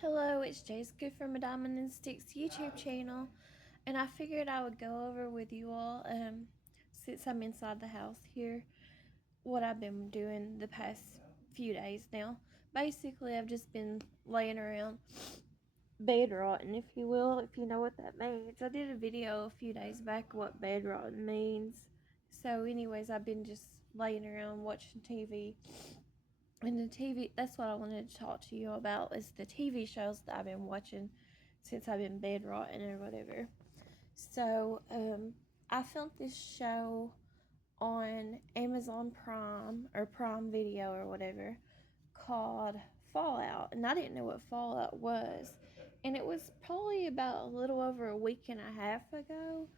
Hello, it's Jessica from a Diamond and Sticks YouTube channel, and I figured I would go over with you all, since I'm inside the house here, what I've been doing the past few days now. Basically, I've just been laying around bed rotting, if you will, if you know what that means. I did a video a few days back what bed rotting means. So, anyways, I've been just laying around watching TV. And the TV, that's what I wanted to talk to you about, is the TV shows that I've been watching since I've been bedridden or whatever. So, I filmed this show on Amazon Prime or Prime Video or whatever called Fallout, and I didn't know what Fallout was. And it was probably about a little over a week and a half ago.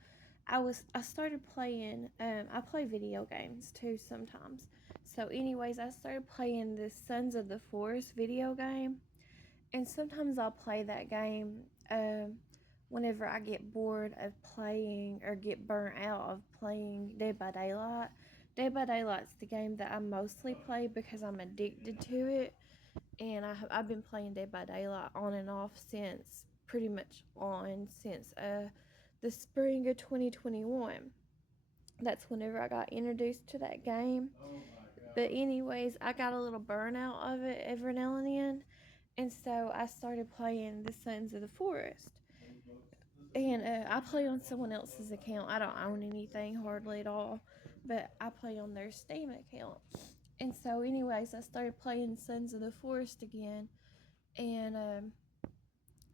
I started playing. I play video games too sometimes. So, anyways, I started playing the Sons of the Forest video game, and sometimes I'll play that game whenever I get bored of playing or get burnt out of playing Dead by Daylight. Dead by Daylight's the game that I mostly play because I'm addicted to it, and I've been playing Dead by Daylight on and off since pretty much on since the spring of 2021. That's whenever I got introduced to that game. But anyways, I got a little burnout of it every now and then, and so I started playing the Sons of the Forest. And I play on someone else's account. I don't own anything hardly at all, but I play on their Steam account. And so, anyways, I started playing Sons of the Forest again, and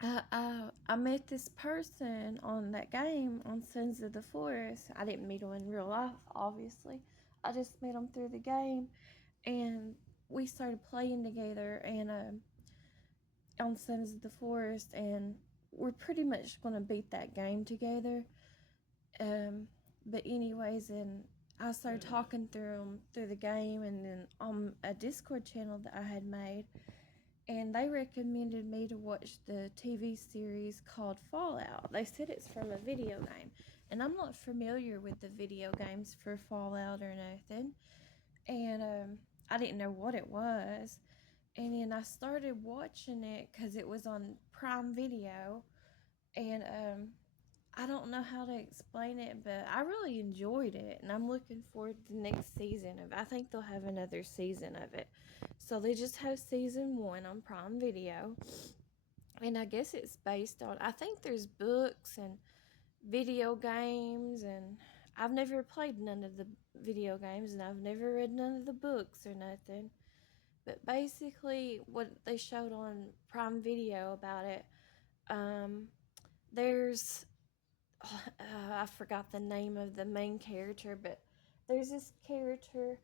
I met this person on that game on Sons of the Forest. I didn't meet him in real life, obviously. I just met him through the game, and we started playing together and on Sons of the Forest, and we're pretty much gonna beat that game together. Um, but anyways, and I started talking through him through the game, and then on a Discord channel that I had made, and they recommended me to watch the TV series called Fallout. They said it's from a video game, and I'm not familiar with the video games for Fallout or nothing, and I didn't know what it was. And then I started watching it because it was on Prime Video, and I don't know how to explain it, but I really enjoyed it, and I'm looking forward to the next season of it. I think they'll have another season of it. So they just have season 1 on Prime Video, and I guess it's based on, I think there's books and video games, and I've never played none of the video games, and I've never read none of the books or nothing. But basically, what they showed on Prime Video about it, um, there's I forgot the name of the main character, but there's this character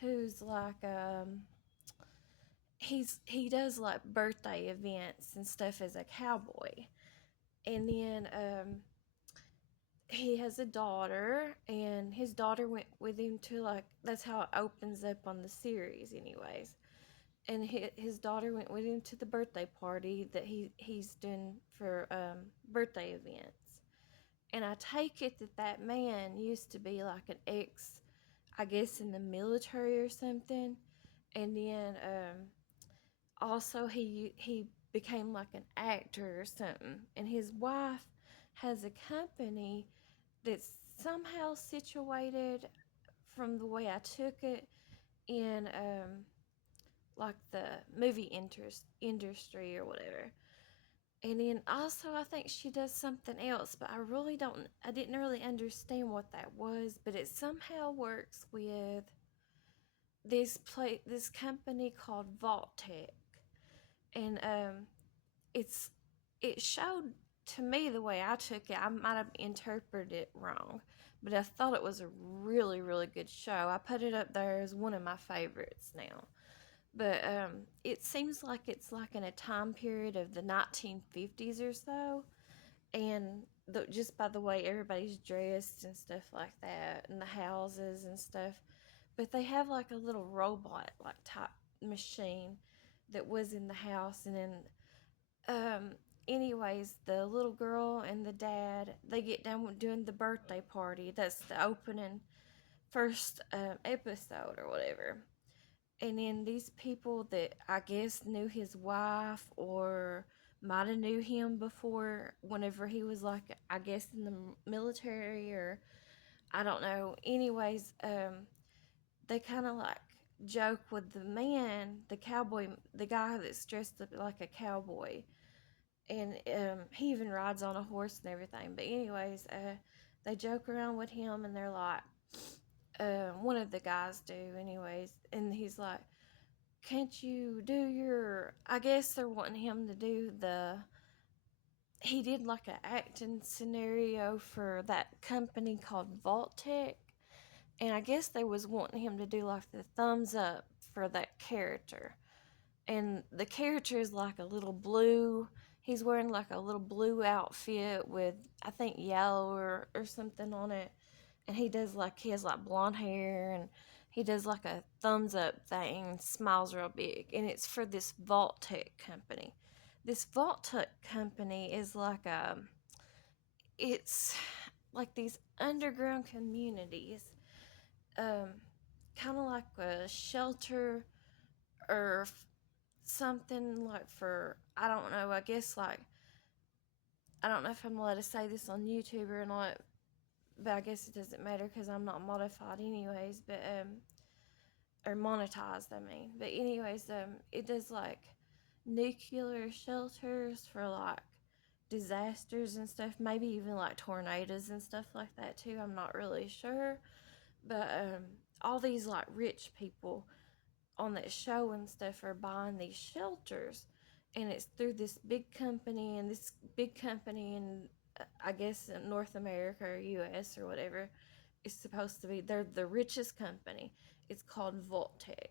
who's like he does like birthday events and stuff as a cowboy, and then he has a daughter, and his daughter went with him to, like, that's how it opens up on the series, anyways. And his daughter went with him to the birthday party that he's doing for birthday events. And I take it that that man used to be like an ex, I guess, in the military or something. And then also he became like an actor or something. And his wife has a company that's somehow situated, from the way I took it, in like the movie industry or whatever. And then also, I think she does something else, but I didn't really understand what that was, but it somehow works with this company called Vault Tech. And it's, it showed to me, the way I took it, I might have interpreted it wrong, but I thought it was a really, really good show. I put it up there as one of my favorites now. But it seems like it's like in a time period of the 1950s or so, and just by the way everybody's dressed and stuff like that, and the houses and stuff. But they have like a little robot like type machine that was in the house, and then anyways, the little girl and the dad, they get done with doing the birthday party. That's the opening first episode or whatever. And then these people that I guess knew his wife or might have knew him before whenever he was like, I guess, in the military, or I don't know. Anyways, they kind of like joke with the man, the cowboy, the guy that's dressed up like a cowboy, and he even rides on a horse and everything. But anyways, they joke around with him, and they're like, one of the guys do, anyways, and he's like, "Can't you do your?" I guess they're wanting him to do the. He did like an acting scenario for that company called Vault Tech, and I guess they was wanting him to do like the thumbs up for that character. And the character is like a little blue. He's wearing like a little blue outfit with, I think, yellow or something on it. And he has like blonde hair, and he does like a thumbs up thing and smiles real big. And it's for this Vault Tech company. This Vault Tech company is like it's like these underground communities, um, kind of like a shelter or something like for, I don't know, I guess like, I don't know if I'm allowed to say this on YouTube or not, but I guess it doesn't matter because I'm not modified anyways, but or monetized, I mean. But anyways, it does like nuclear shelters for like disasters and stuff, maybe even like tornadoes and stuff like that too. I'm not really sure, but all these like rich people on that show and stuff are buying these shelters, and it's through this big company, and this big company in, I guess, in North America or US or whatever, is supposed to be, they're the richest company. It's called Voltec.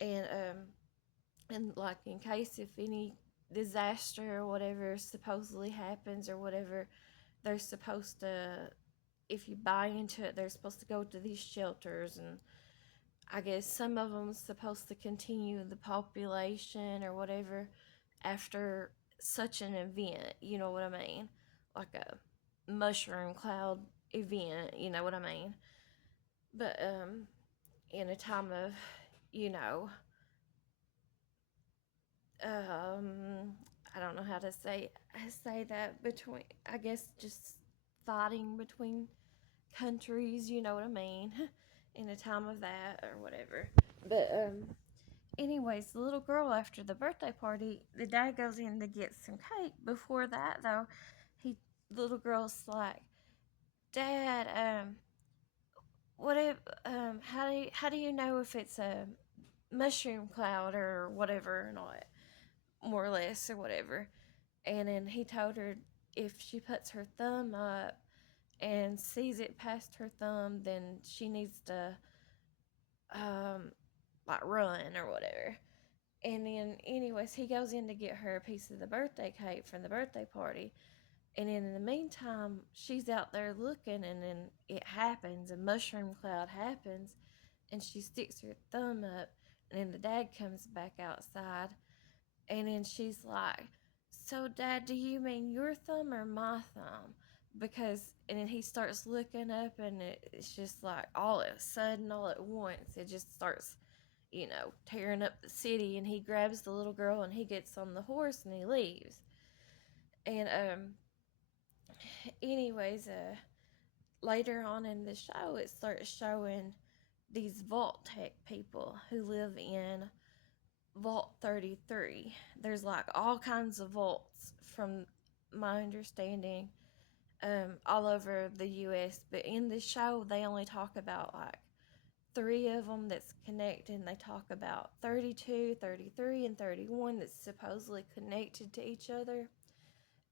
And like, in case if any disaster or whatever supposedly happens or whatever, they're supposed to, if you buy into it, they're supposed to go to these shelters, and I guess some of them's supposed to continue the population or whatever after such an event, you know what I mean? Like a mushroom cloud event, you know what I mean? But in a time of, you know, I don't know how to say that, between, I guess, just fighting between countries, you know what I mean? In a time of that or whatever. But anyways, the little girl, after the birthday party, the dad goes in to get some cake. Before that, though, the little girl's like, "Dad, what if, how do you know if it's a mushroom cloud or whatever or not, more or less or whatever?" And then he told her if she puts her thumb up and sees it past her thumb, then she needs to um like run or whatever. And then, anyways, he goes in to get her a piece of the birthday cake from the birthday party. And in the meantime, she's out there looking, and then it happens. A mushroom cloud happens, and she sticks her thumb up. And then the dad comes back outside, and then she's like, "So, Dad, do you mean your thumb or my thumb?" Because, and then he starts looking up, and it's just like all of a sudden, all at once, it just starts, tearing up the city, and he grabs the little girl and he gets on the horse and he leaves. And anyways, later on in the show, it starts showing these Vault Tech people who live in Vault 33. There's like all kinds of vaults, from my understanding, all over the US, but in the show, they only talk about like three of them that's connected, and they talk about 32, 33, and 31 that's supposedly connected to each other,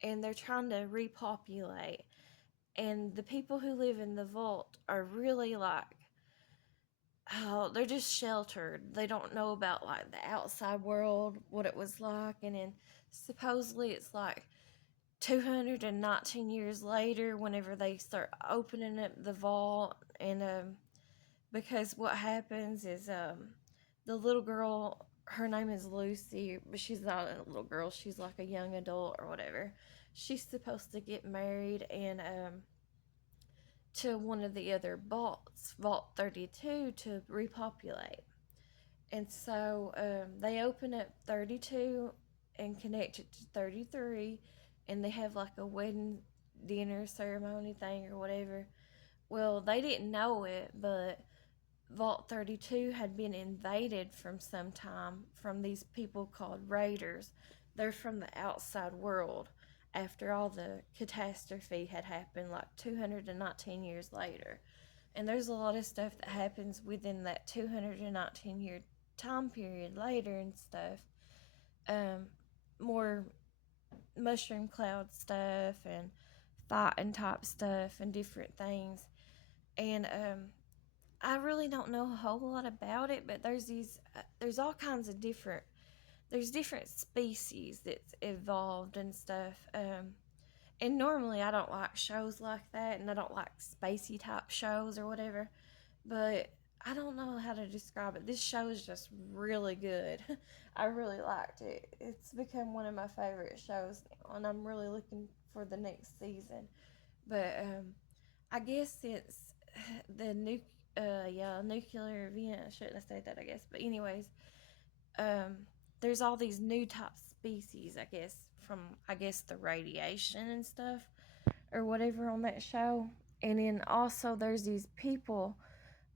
and they're trying to repopulate. And the people who live in the vault are really like, oh, they're just sheltered. They don't know about like the outside world, what it was like. And then supposedly it's like 219 years later whenever they start opening up the vault. And because what happens is, the little girl, her name is Lucy, but she's not a little girl, she's like a young adult or whatever. She's supposed to get married, and to one of the other vaults, Vault 32, to repopulate. And so they open up 32, and connect it to 33, and they have like a wedding dinner ceremony thing or whatever. Well, they didn't know it, but Vault 32 had been invaded from some time from these people called Raiders. They're from the outside world after all the catastrophe had happened, like 219 years later. And there's a lot of stuff that happens within that 219-year time period later and stuff. Um, More mushroom cloud stuff and fighting type stuff and different things. And I really don't know a whole lot about it, but there's all kinds of there's different species that's evolved and stuff. And normally I don't like shows like that, and I don't like spacey type shows or whatever. But I don't know how to describe it. This show is just really good. I really liked it. It's become one of my favorite shows now, and I'm really looking for the next season. But I guess since the nuclear event, I shouldn't have said that, I guess. But anyways, um, there's all these new type species, I guess, from I guess the radiation and stuff or whatever on that show. And then also there's these people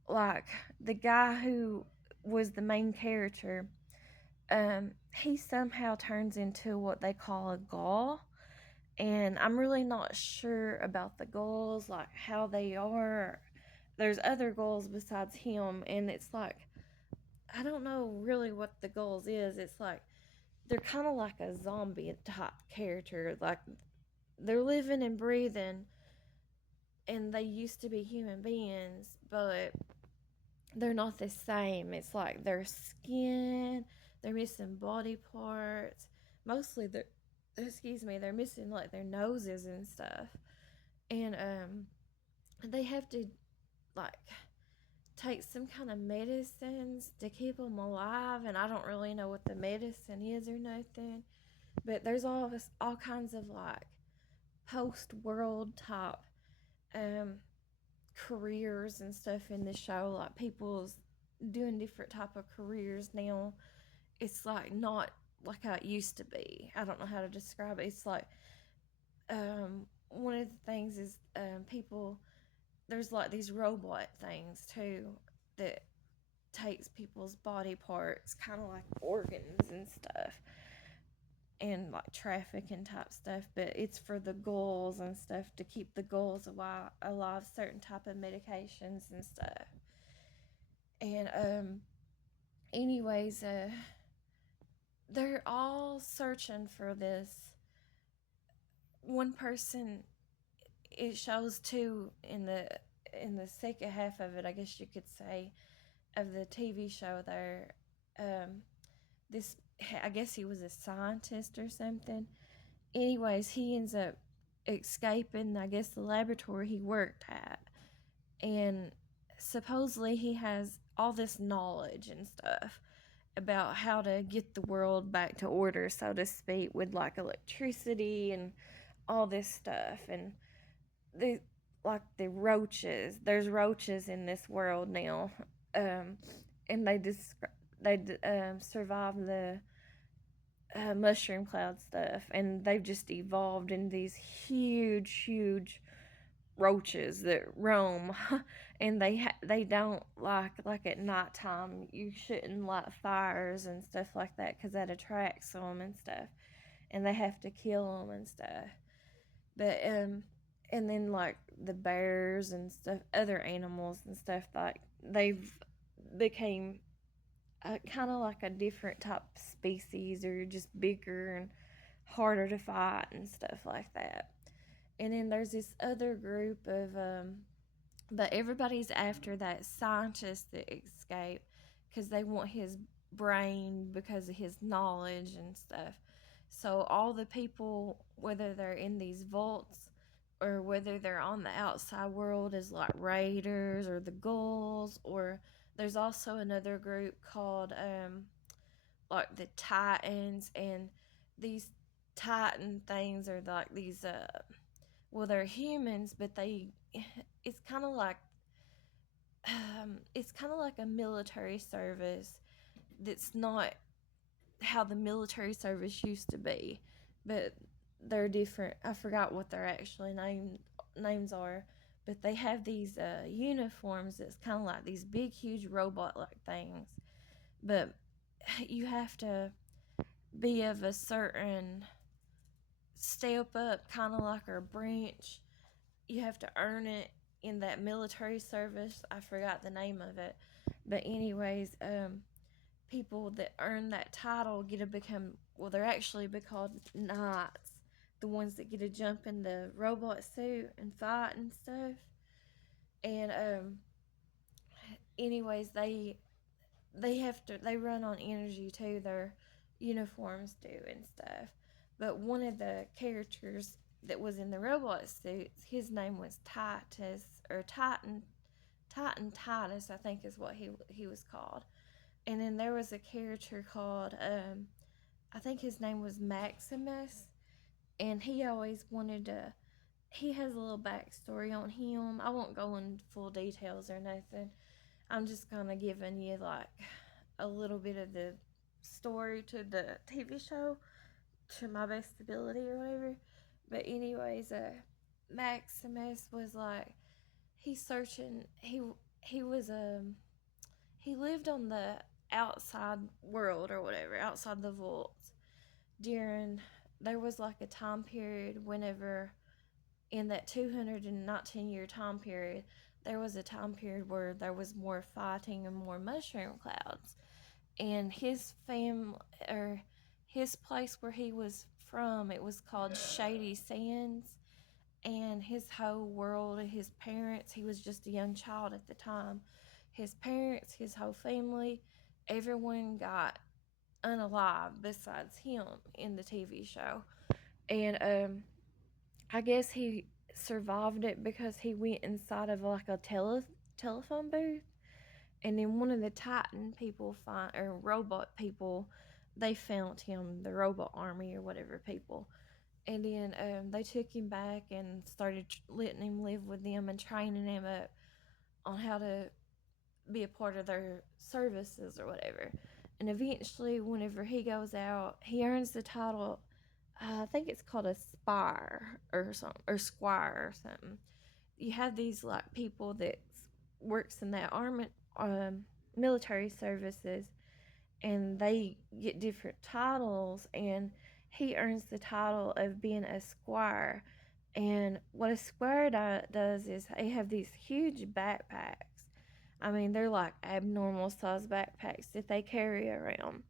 like the guy who was the main character. He somehow turns into what they call a ghoul, and I'm really not sure about the goals, like how they are. There's other goals besides him, and it's like I don't know really what the goals is. It's like they're kind of like a zombie type character, like they're living and breathing, and they used to be human beings, but they're not the same. It's like their skin, they're missing body parts. Mostly, they're missing like their noses and stuff, and they have to like take some kind of medicines to keep them alive, and I don't really know what the medicine is or nothing. But there's all kinds of like post world type um careers and stuff in the show. Like people's doing different type of careers now. It's like not like how it used to be. I don't know how to describe it. It's like one of the things is people, there's like these robot things too that takes people's body parts, kind of like organs and stuff, and like trafficking type stuff. But it's for the ghouls and stuff to keep the ghouls alive, certain type of medications and stuff. And anyways, they're all searching for this one person. It shows too in the second half of it, I guess you could say, of the TV show there. Um, this, I guess he was a scientist or something. Anyways, he ends up escaping, I guess, the laboratory he worked at, and supposedly he has all this knowledge and stuff about how to get the world back to order, so to speak, with like electricity and all this stuff. And the like the roaches, there's roaches in this world now, um, and they survive the mushroom cloud stuff, and they've just evolved in these huge roaches that roam. And they don't like at nighttime. You shouldn't light fires and stuff like that because that attracts them and stuff, and they have to kill them and stuff. But and then like the bears and stuff, other animals and stuff, like they've became kind of like a different type of species, or just bigger and harder to fight and stuff like that. And then there's this other group of but everybody's after that scientist that escaped because they want his brain because of his knowledge and stuff. So all the people, whether they're in these vaults or whether they're on the outside world, is like raiders or the ghouls. Or there's also another group called like the Titans, and these Titan things are like these well, they're humans, but they it's kind of like it's kind of like a military service that's not how the military service used to be, but they're different. I forgot what their actually names are, but they have these uniforms that's kind of like these big, huge robot-like things. But you have to be of a certain step up, kind of like a branch. You have to earn it in that military service. I forgot the name of it, but anyways, people that earn that title get to become, well, they're actually be called knights, the ones that get to jump in the robot suit and fight and stuff. And anyways, they run on energy too. Their uniforms do and stuff. But one of the characters that was in the robot suits, his name was Titus, or Titan Titus, I think is what he was called. And then there was a character called I think his name was Maximus, and he always wanted to. He has a little backstory on him. I won't go in full details or nothing. I'm just kind of giving you like a little bit of the story to the TV show to my best ability or whatever. But anyways, Maximus was like he's searching. He was he lived on the outside world or whatever, outside the vaults during there was like a time period whenever in that 219-year time period there was a time period where there was more fighting and more mushroom clouds, and his family or his place where he was from, it was called Shady Sands, and his whole world, his parents, he was just a young child at the time, his parents, his whole family, everyone got unalive besides him in the TV show. And I guess he survived it because he went inside of like a telephone booth, and then one of the Titan people find or robot people, they found him, the robot army or whatever people, and then they took him back and started letting him live with them and training him up on how to be a part of their services or whatever. And eventually, whenever he goes out, he earns the title. I think it's called a spire or something, or squire or something. You have these like people that works in that army, military services, and they get different titles, and he earns the title of being a squire. And what a squire does is they have these huge backpacks. I mean, they're like abnormal size backpacks that they carry around,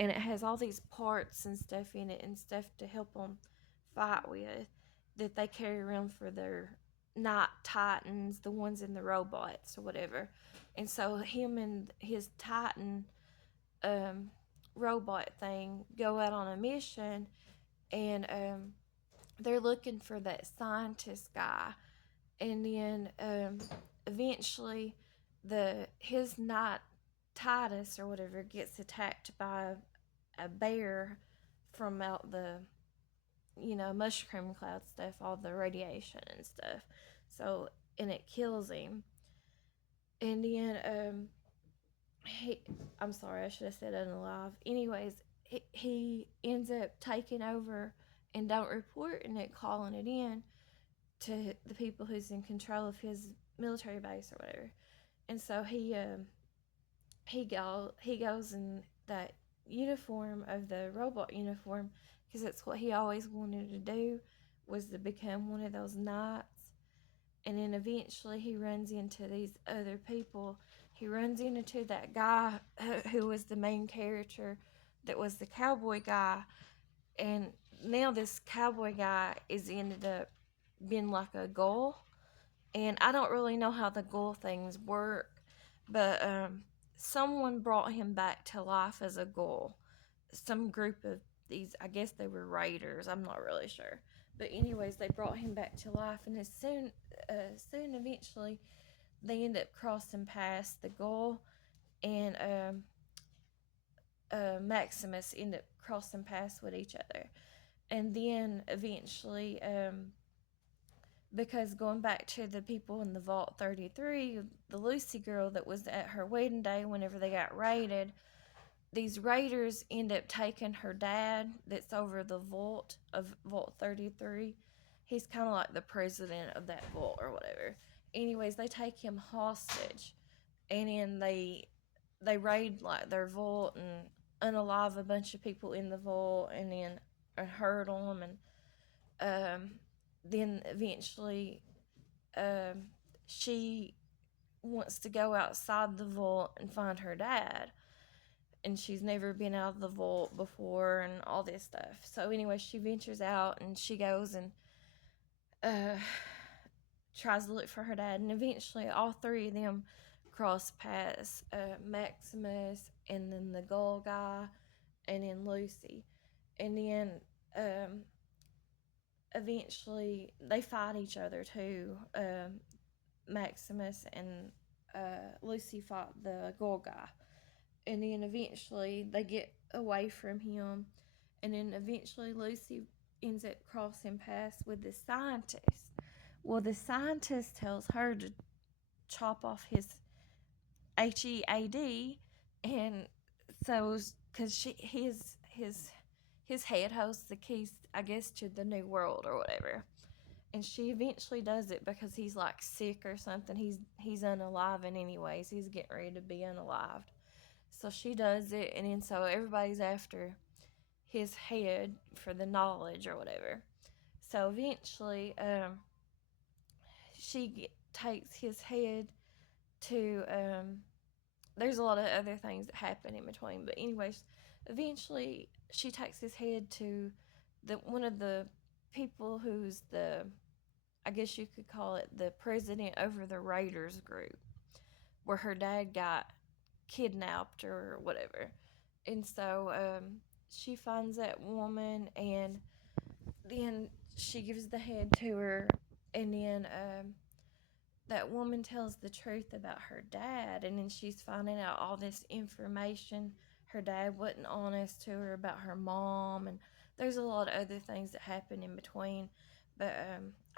and it has all these parts and stuff in it and stuff to help them fight with that they carry around for their night titans, the ones in the robots or whatever. And so him and his titan um, robot thing go out on a mission, and they're looking for that scientist guy. And then eventually, his knight Titus or whatever gets attacked by a bear from out the mushroom cloud stuff, all the radiation and stuff. So, and it kills him. And then he, I'm sorry, I should have said unalive. Anyways, he ends up taking over and don't reporting it, calling it in to the people who's in control of his military base or whatever. And so he goes in that uniform of the robot uniform, because that's what he always wanted to do, was to become one of those knights. And then eventually he runs into these other people. He runs into that guy who was the main character, that was the cowboy guy. And now this cowboy guy is ended up being like a ghoul. And I don't really know how the ghoul things work, but someone brought him back to life as a ghoul. Some group of these, I guess they were raiders, I'm not really sure. But anyways, they brought him back to life, and as soon eventually, they end up crossing past the ghoul, and Maximus end up crossing paths with each other. And then eventually, because going back to the people in the Vault 33, the Lucy girl that was at her wedding day whenever they got raided, these raiders end up taking her dad that's over the vault of Vault 33. He's kind of like the president of that vault or whatever. Anyways, they take him hostage, and then they raid like their vault and unalive a bunch of people in the vault, and then hurt them, and then eventually um, she wants to go outside the vault and find her dad, and she's never been out of the vault before and all this stuff. So anyway, she ventures out and she goes and uh, tries to look for her dad, and eventually all three of them cross paths, Maximus, and then the Gull guy, and then Lucy. And then eventually they fight each other too. Maximus and Lucy fought the Gull guy, and then eventually they get away from him, and then eventually Lucy ends up crossing paths with the scientist. Well, the scientist tells her to chop off his HEAD, and so because his head holds the keys, I guess, to the new world or whatever. And she eventually does it because he's like sick or something. He's unaliving anyways. He's getting ready to be unalived. So she does it, and then so everybody's after his head for the knowledge or whatever. So eventually, takes his head to. There's a lot of other things that happen in between, but anyways, eventually she takes his head to the one of the people who's the, I guess you could call it, the president over the Raiders group, where her dad got kidnapped or whatever. And so she finds that woman, and then she gives the head to her, and then that woman tells the truth about her dad, and then she's finding out all this information. Her dad wasn't honest to her about her mom, and there's a lot of other things that happen in between. But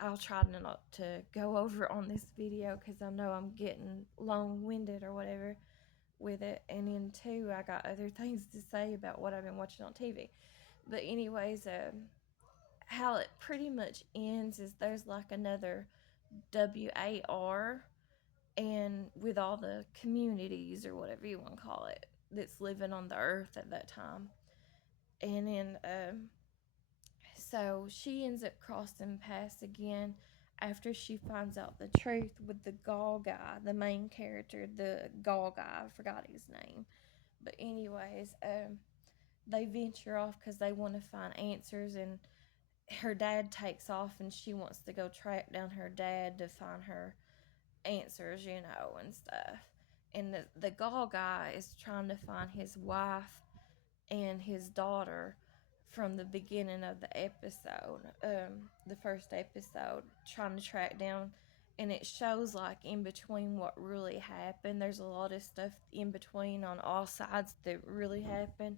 I'll try not to go over on this video because I know I'm getting long-winded or whatever with it. And then too, I got other things to say about what I've been watching on TV. But anyways, how it pretty much ends is there's like another WAR, and with all the communities or whatever you want to call it that's living on the earth at that time. And then so she ends up crossing paths again after she finds out the truth with the Gaul guy, the main character, the Gaul guy. I forgot his name. But anyways, they venture off because they want to find answers, and her dad takes off, and she wants to go track down her dad to find her answers, and stuff. And the Gaul guy is trying to find his wife and his daughter from the beginning of the episode, the first episode, trying to track down. And it shows like in between what really happened. There's a lot of stuff in between on all sides that really happened.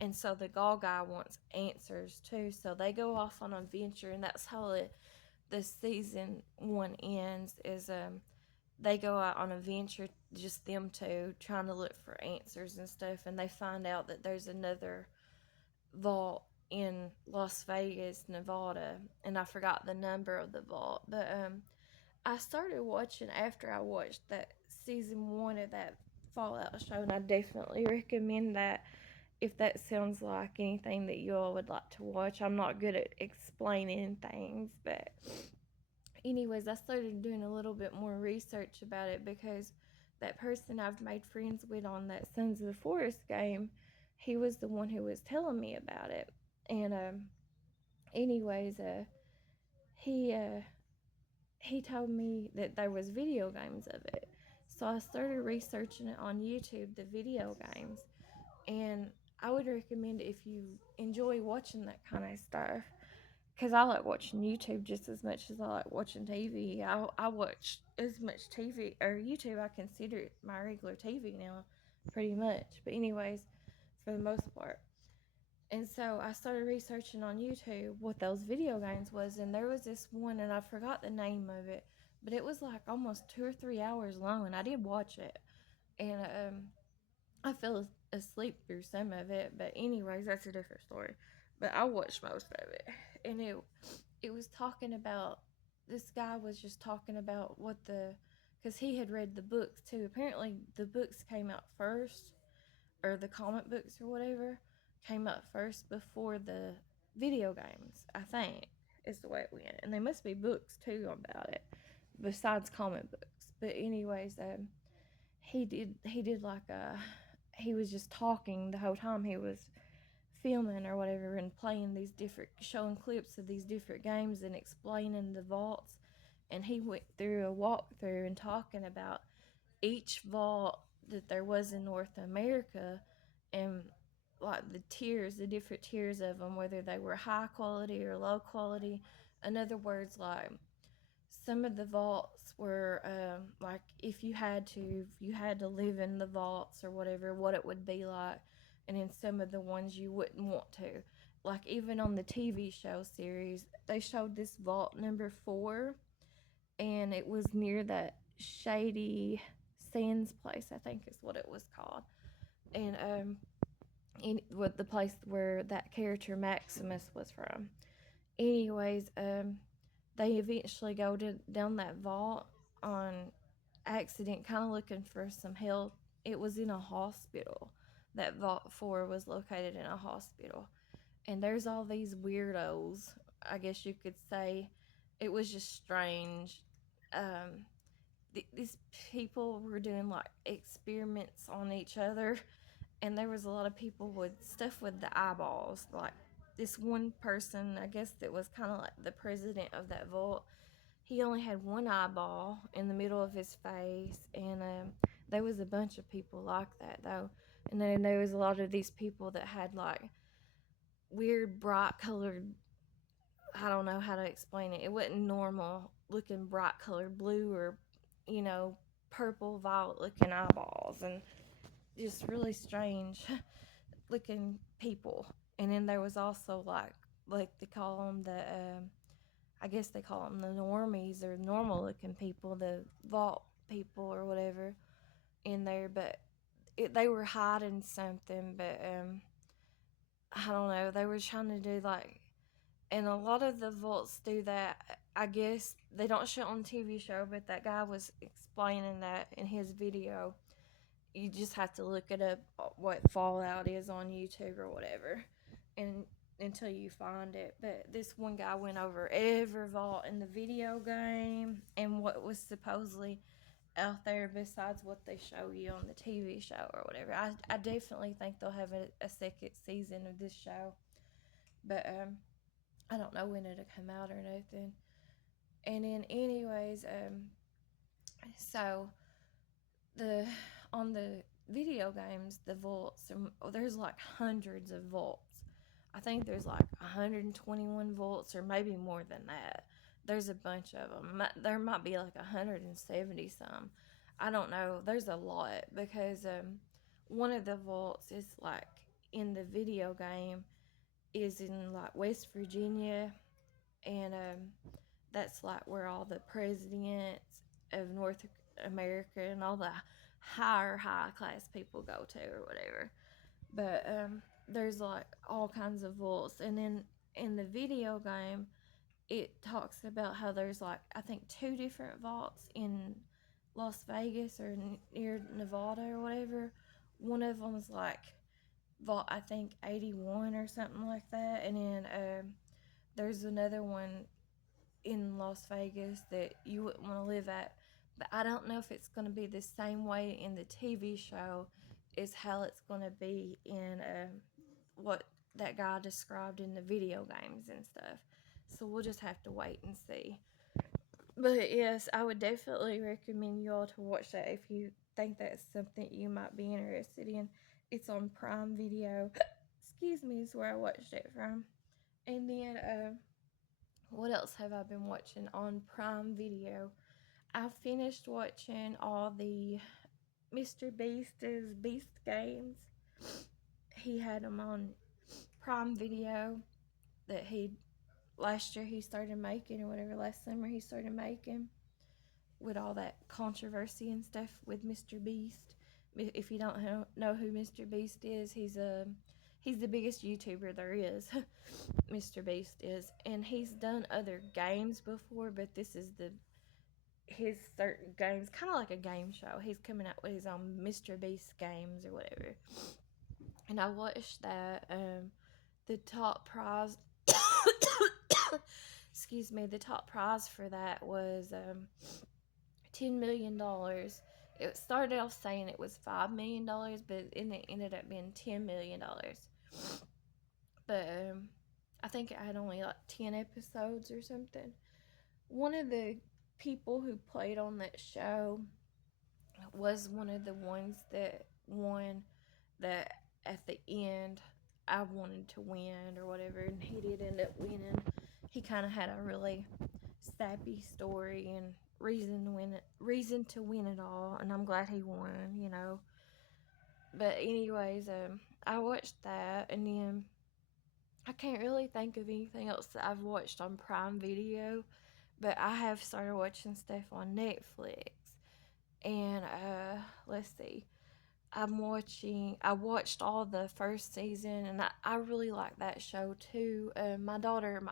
And so the Gaul guy wants answers too. So they go off on a venture, and that's how the season one ends. Is they go out on a venture, just them two, trying to look for answers and stuff, and they find out that there's another vault in Las Vegas, Nevada, and I forgot the number of the vault. But I started watching after I watched that season one of that Fallout show, and I definitely recommend that if that sounds like anything that you all would like to watch. I'm not good at explaining things, but anyways, I started doing a little bit more research about it because that person I've made friends with on that Sons of the Forest game, he was the one who was telling me about it. And anyways, he told me that there was video games of it. So I started researching it on YouTube, the video games. And I would recommend it if you enjoy watching that kind of stuff. Because I like watching YouTube just as much as I like watching TV. I watch as much TV, or YouTube, I consider it my regular TV now, pretty much. But anyways, for the most part. And so I started researching on YouTube what those video games was, and there was this one, and I forgot the name of it, but it was like almost 2 or 3 hours long, and I did watch it. And I fell asleep through some of it, but anyways, that's a different story. But I watched most of it, and it was talking about, this guy was just talking about what the, because he had read the books too. Apparently, the books came out first, or the comic books or whatever came out first before the video games. I think is the way it went, and there must be books too about it besides comic books. But anyways, he did like a, he was just talking the whole time he was filming or whatever, and playing these different, showing clips of these different games and explaining the vaults. And he went through a walkthrough and talking about each vault that there was in North America, and like the tiers, the different tiers of them, whether they were high quality or low quality. In other words, like some of the vaults were like if you had to live in the vaults or whatever, what it would be like. And in some of the ones you wouldn't want to, like even on the TV show series, they showed this vault number 4, and it was near that Shady Sands place, I think is what it was called. And in what the place where that character Maximus was from. Anyways, they eventually go down that vault on accident, kind of looking for some help. It was in a hospital. That vault 4 was located in a hospital, and there's all these weirdos, I guess you could say. It was just strange. Um, these people were doing like experiments on each other, and there was a lot of people with stuff with the eyeballs. Like this one person, I guess that was kind of like the president of that vault. He only had one eyeball in the middle of his face, and there was a bunch of people like that though. And then there was a lot of these people that had like weird bright colored, I don't know how to explain it. It wasn't normal looking bright colored blue or, you know, purple violet looking eyeballs, and just really strange looking people. And then there was also like they call them the I guess they call them the normies, or normal looking people, the vault people or whatever in there. But they were hiding something. But I don't know. They were trying to do like, and a lot of the vaults do that. I guess they don't show it on the TV show, but that guy was explaining that in his video. You just have to look it up, what Fallout is on YouTube or whatever, and until you find it. But this one guy went over every vault in the video game and what was supposedly out there besides what they show you on the TV show or whatever. I definitely think they'll have a second season of this show, but I don't know when it'll come out or nothing. And then, anyways, so the on the video games, the vaults, there's like hundreds of vaults. I think there's like 121 vaults, or maybe more than that. There's a bunch of them. There might be like 170 some. I don't know. There's a lot, because one of the vaults is like in the video game is in like West Virginia, and that's like where all the presidents of North America and all the high class people go to or whatever. But there's like all kinds of vaults, and then in the video game, it talks about how there's like, I think, 2 different vaults in Las Vegas or near Nevada or whatever. One of them's like vault, I think, 81 or something like that, and then there's another one in Las Vegas that you wouldn't want to live at. But I don't know if it's going to be the same way in the TV show as how it's going to be in what that guy described in the video games and stuff. So we'll just have to wait and see. But yes, I would definitely recommend you all to watch that if you think that's something you might be interested in. It's on Prime Video. Excuse me, is where I watched it from. And then what else have I been watching on Prime Video? I finished watching all the Mr. Beast's Beast games. He had them on Prime Video that he last year he started making, or whatever, last summer he started making, with all that controversy and stuff with Mr. Beast. If you don't know who Mr. Beast is, he's the biggest YouTuber there is. Mr. Beast is, and he's done other games before, but this is the his certain games, kind of like a game show. He's coming out with his own Mr. Beast games or whatever. And I watched that. The top prize, excuse me, the top prize for that was $10 million. It started off saying it was $5 million, but it ended up being $10 million. But I think it had only like 10 episodes or something. One of the people who played on that show was one of the ones that won, that at the end I wanted to win or whatever, and he did end up winning. He kind of had a really sappy story and reason to win it all, and I'm glad he won, you know. But anyways, I watched that, and then I can't really think of anything else that I've watched on Prime Video, but I have started watching stuff on Netflix. And let's see. I watched all the first season, and I really like that show too. My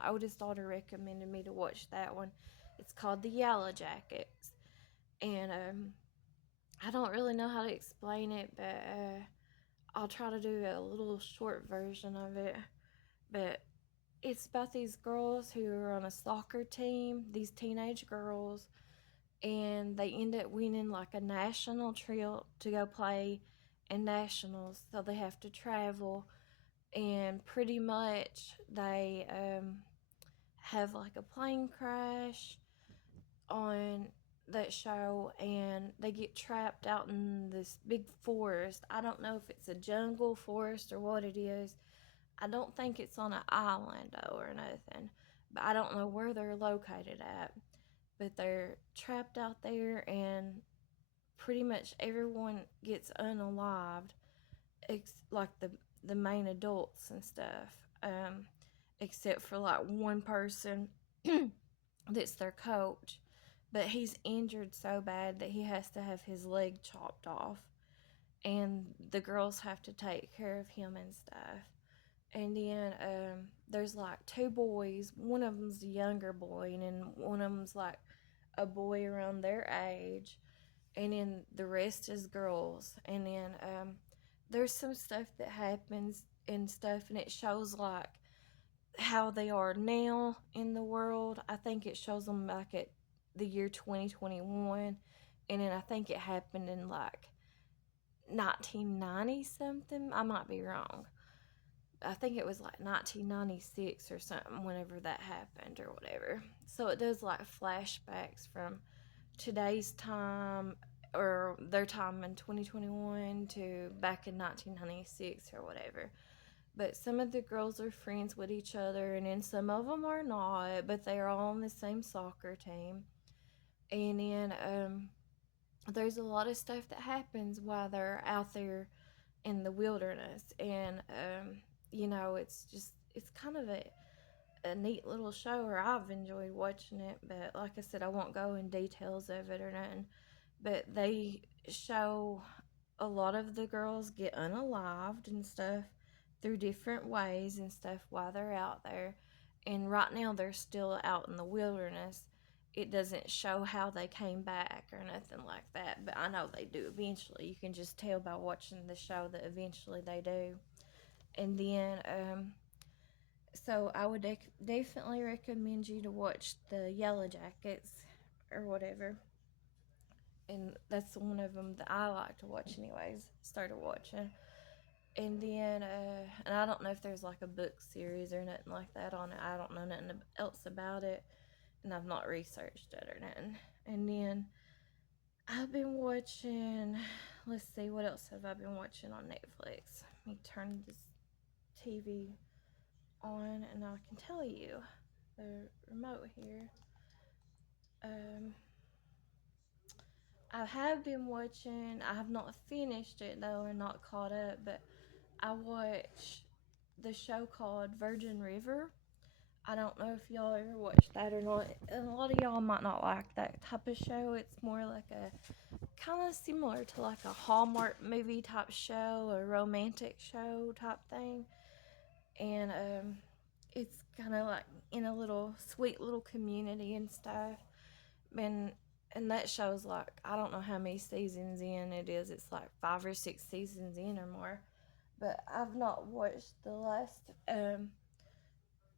oldest daughter, recommended me to watch that one. It's called The Yellow Jackets. And I don't really know how to explain it, but I'll try to do a little short version of it. But it's about these girls who are on a soccer team, these teenage girls, and they end up winning like a national trip to go play in nationals. So they have to travel, and pretty much they have like a plane crash on that show, and they get trapped out in this big forest. I don't know if it's a jungle forest or what it is. I don't think it's on an island though or nothing, but I don't know where they're located at. But they're trapped out there, and pretty much everyone gets unalived, like the main adults and stuff, except for like one person that's their coach, but he's injured so bad that he has to have his leg chopped off, and the girls have to take care of him and stuff. And then there's like two boys. One of them's a younger boy, and then one of them's like a boy around their age, and then the rest is girls. And then there's some stuff that happens and stuff, and it shows like how they are now in the world. I think it shows them like at the year 2021, and then I think it happened in like 1990 something. I might be wrong. I think it was like 1996 or something whenever that happened or whatever. So it does like flashbacks from today's time or their time in 2021 to back in 1996 or whatever. But some of the girls are friends with each other, and then some of them are not, but they're all on the same soccer team. And then there's a lot of stuff that happens while they're out there in the wilderness. And you know, it's kind of a neat little show, or I've enjoyed watching it. But like I said, I won't go in details of it or nothing. But they show a lot of the girls get unalived and stuff through different ways and stuff while they're out there. And right now they're still out in the wilderness. It doesn't show how they came back or nothing like that, but I know they do eventually. You can just tell by watching the show that eventually they do. And then so I would definitely recommend you to watch the Yellow Jackets or whatever. And that's one of them that I like to watch anyways. Started watching. And then and I don't know if there's like a book series or nothing like that on it. I don't know nothing else about it, and I've not researched it or nothing. And then I've been watching, let's see, what else have I been watching on Netflix? Let me turn this TV on and I can tell you. The remote here. Um, I have been watching, I have not finished it though and not caught up, but I watched the show called Virgin River. I don't know if y'all ever watched that or not. A lot of y'all might not like that type of show. It's more like a kind of similar to like a Hallmark movie type show, a romantic show type thing. And it's kind of like in a little sweet little community and stuff. And that show's like, I don't know how many seasons in it is. It's like 5 or 6 seasons in or more. But I've not watched the last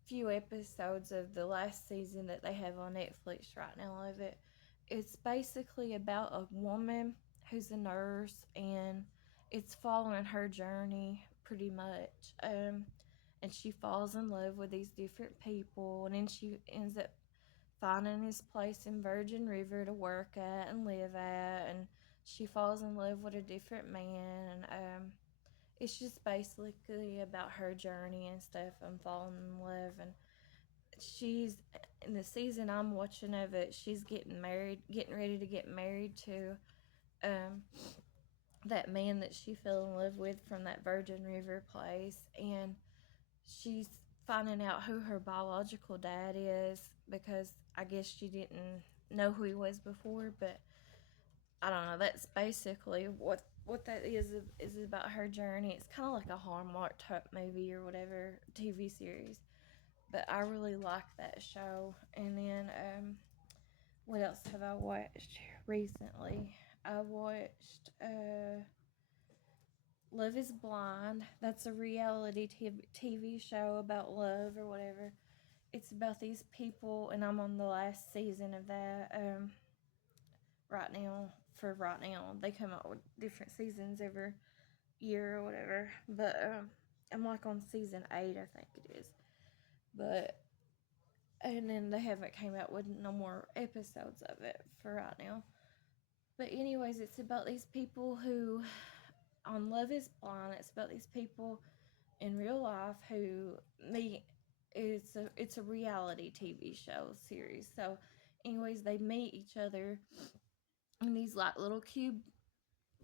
few episodes of the last season that they have on Netflix right now of it. It's basically about a woman who's a nurse, and it's following her journey pretty much. And she falls in love with these different people, and then she ends up finding this place in Virgin River to work at and live at, and she falls in love with a different man, and it's just basically about her journey and stuff and falling in love. And she's in the season I'm watching of it, she's getting ready to get married to um that man that she fell in love with from that Virgin River place. And she's finding out who her biological dad is, because I guess she didn't know who he was before. But I don't know, that's basically what that is about her journey. It's kind of like a Hallmark type movie or whatever, TV series. But I really like that show. And then what else have I watched recently? I watched Love is Blind. That's a reality TV show about love or whatever. It's about these people, and I'm on the last season of that right now. For right now, they come out with different seasons every year or whatever. But I'm like on season 8, I think it is. But and then they haven't came out with no more episodes of it for right now. But anyways, it's about these people who on Love is Blind. It's about these people in real life who meet. It's a reality TV show series. So, anyways, they meet each other in these like little cube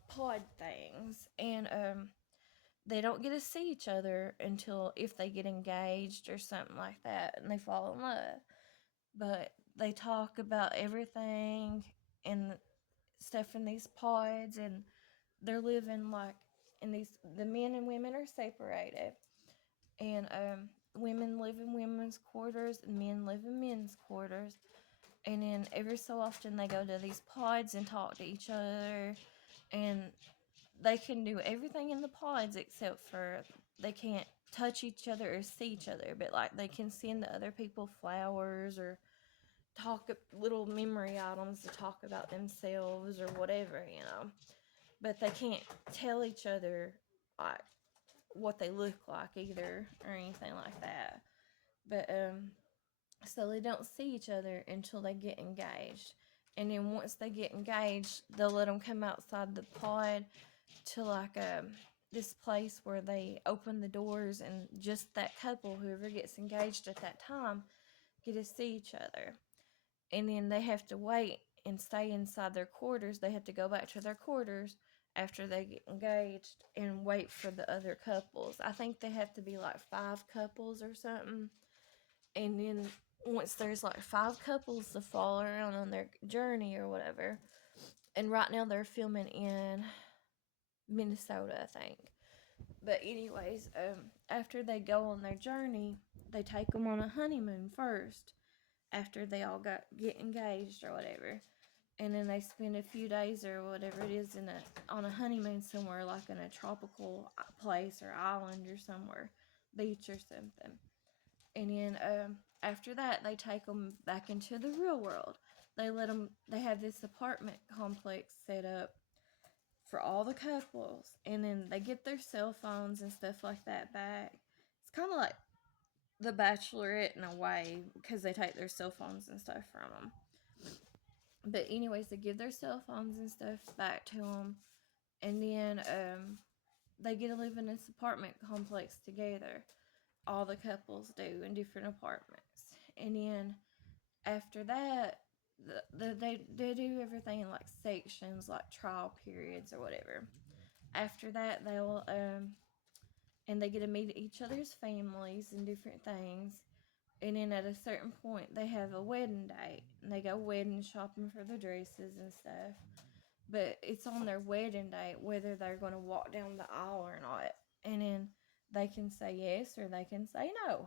pod things, and they don't get to see each other until if they get engaged or something like that, and they fall in love. But they talk about everything and stuff in these pods, and they're living like in these. The men and women are separated, and women live in women's quarters and men live in men's quarters. And then every so often they go to these pods and talk to each other, and they can do everything in the pods except for they can't touch each other or see each other, but like they can send the other people flowers or talk little memory items to talk about themselves or whatever, but they can't tell each other like what they look like either or anything like that. But so they don't see each other until they get engaged. And then once they get engaged, they'll let them come outside the pod to like this place where they open the doors, and just that couple, whoever gets engaged at that time, get to see each other. And then they have to wait and stay inside their quarters. They have to go back to their quarters after they get engaged and wait for the other couples. I think they have to be like 5 couples or something. And then once there's like 5 couples to follow around on their journey or whatever. And right now they're filming in Minnesota, I think. But anyways, after they go on their journey, they take them on a honeymoon first. After they all get engaged or whatever, and then they spend a few days or whatever it is on a honeymoon somewhere, like in a tropical place or island or somewhere, beach or something. And then after that, they take them back into the real world. They have this apartment complex set up for all the couples, and then they get their cell phones and stuff like that back. It's kind of like The Bachelorette in a way, because they take their cell phones and stuff from them. But anyways, they give their cell phones and stuff back to them, and then they get to live in this apartment complex together. All the couples do in different apartments, and then after that, they do everything in like sections, like trial periods or whatever. After that, they'll and they get to meet each other's families and different things. And then at a certain point, they have a wedding date, and they go wedding shopping for the dresses and stuff. But it's on their wedding date whether they're going to walk down the aisle or not. And then they can say yes or they can say no.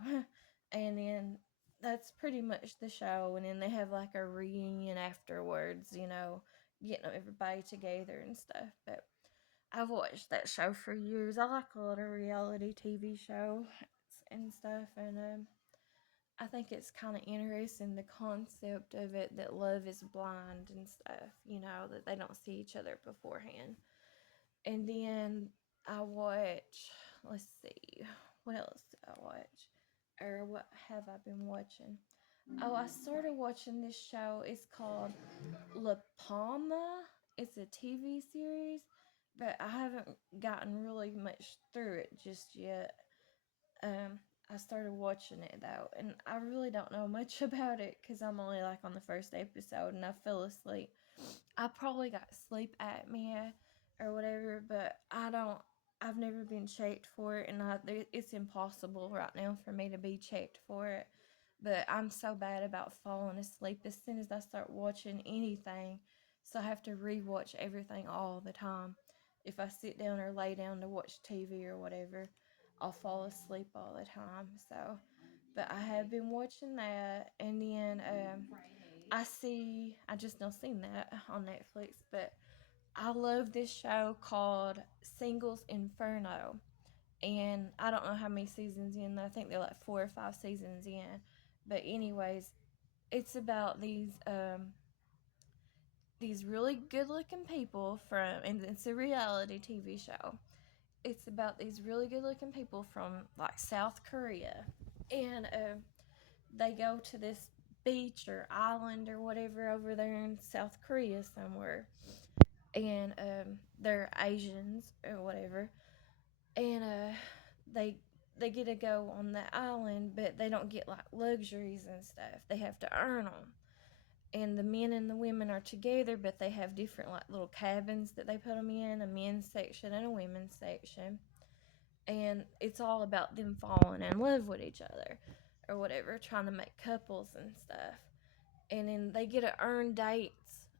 And then that's pretty much the show. And then they have like a reunion afterwards, getting everybody together and stuff. But I've watched that show for years. I like a lot of reality TV shows and stuff. And I think it's kind of interesting the concept of it that love is blind and stuff, that they don't see each other beforehand. And then I watch, let's see, what else did I watch? Or what have I been watching? Oh, I started watching this show. It's called La Palma. It's a TV series, but I haven't gotten really much through it just yet. Um, I started watching it though, and I really don't know much about it because I'm only like on the first episode and I fell asleep. I probably got sleep apnea or whatever, but I don't. I've never been checked for it, and it's impossible right now for me to be checked for it. But I'm so bad about falling asleep as soon as I start watching anything, so I have to rewatch everything all the time. If I sit down or lay down to watch TV or whatever, I'll fall asleep all the time. So, but I have been watching that, and then I just now seen that on Netflix, but I love this show called Singles Inferno. And I don't know how many seasons in. I think they're like 4 or 5 seasons in. But anyways, it's about these really good looking people and it's a reality TV show. It's about these really good looking people from like South Korea, and they go to this beach or island or whatever over there in South Korea somewhere, and they're Asians or whatever, and they they get to go on the island, but they don't get like luxuries and stuff. They have to earn them. And the men and the women are together, but they have different like little cabins that they put them in, a men's section and a women's section. And it's all about them falling in love with each other or whatever, trying to make couples and stuff. And then they get to earn dates,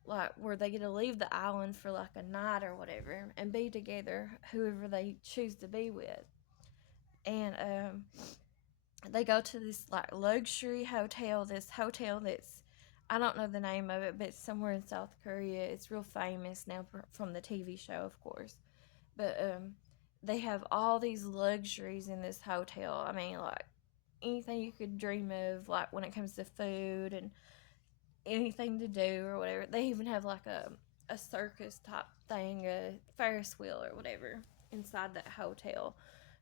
like where they get to leave the island for like a night or whatever and be together, whoever they choose to be with. And they go to this like luxury hotel, this hotel that's, I don't know the name of it, but it's somewhere in South Korea. It's real famous now from the TV show, of course. But they have all these luxuries in this hotel. I mean, like anything you could dream of, like when it comes to food and anything to do or whatever. They even have like a circus type thing, a Ferris wheel or whatever inside that hotel.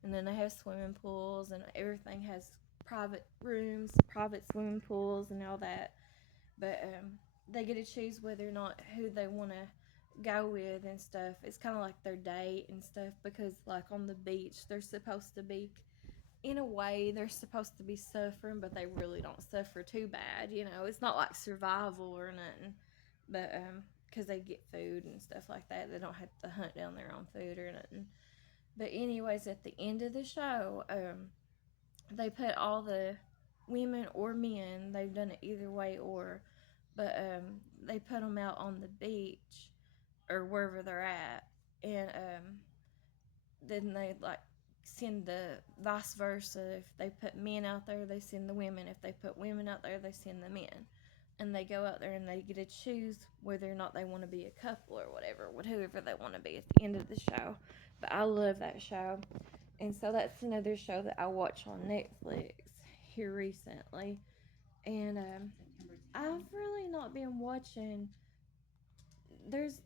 And then they have swimming pools and everything has private rooms, private swimming pools and all that. But they get to choose whether or not who they want to go with and stuff. It's kind of like their date and stuff because like on the beach they're supposed to be, in a way, they're supposed to be suffering, but they really don't suffer too bad. It's not like survival or nothing, but because they get food and stuff like that, they don't have to hunt down their own food or nothing. But anyways, at the end of the show, they put all the women or men. They've done it either way, but they put them out on the beach or wherever they're at, and then they like send the vice versa. If they put men out there, they send the women. If they put women out there, they send the men. And they go out there and they get to choose whether or not they want to be a couple or whatever, with whoever they want to be at the end of the show. But I love that show. And so that's another show that I watch on Netflix here recently. And I've really not been watching, there's